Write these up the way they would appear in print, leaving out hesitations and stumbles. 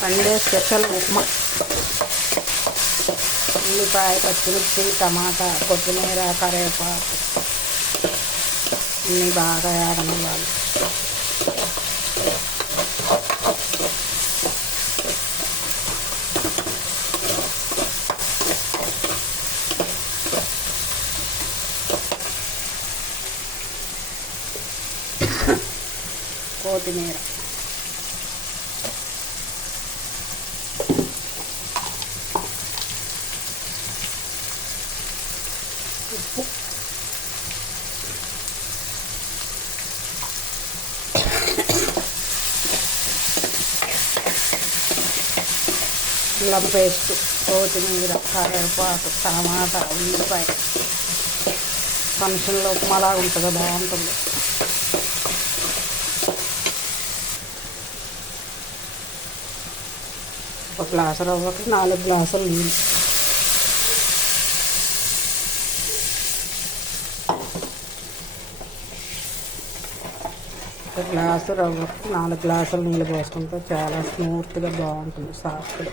Sunday special upma. ఉల్లిపాయ, పచ్చిమిర్చి, టమాటా, కొత్తిమీర, కరివేపాకు అన్నీ బాగా ఏడనివ్వాలి. కొత్తిమీర, ఉప్పు, అల్లం పేస్ట్, కొత్తిమీర, కరివేపాకు, టమాటా, ఉల్లిపాయ. ఫంక్షన్లో ఉప్మాలాగా ఉంటుంది, బాగుంటుంది. ఒక గ్లాసు రవ్వకి 4 గ్లాసులు నీళ్ళు. ఒక గ్లాసు రవ్వకి 4 గ్లాసులు నీళ్ళు పోసుకుంటే చాలా స్మూత్గా బాగుంటుంది, సాఫ్ట్గా.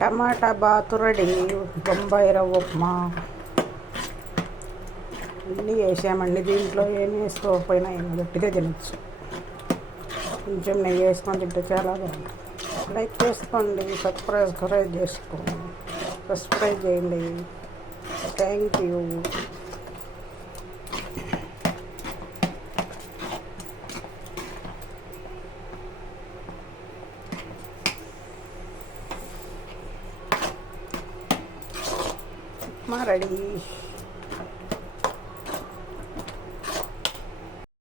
టమాటా బాతు రెడీ. బొంబాయి రవ్వ ఉప్మా అన్నీ వేసామండి. దీంట్లో ఏం వేసుకోకపోయినా ఏం గట్టిగా తినచ్చు. కొంచెం నెయ్యి వేసుకొని తింటే చాలా బాగుంటుంది. లైక్ చేసుకోండి, సబ్స్క్రైబ్ చేసుకోండి, సబ్స్క్రైబ్ చేయండి. Thank you. ఉప్మా రెడీ.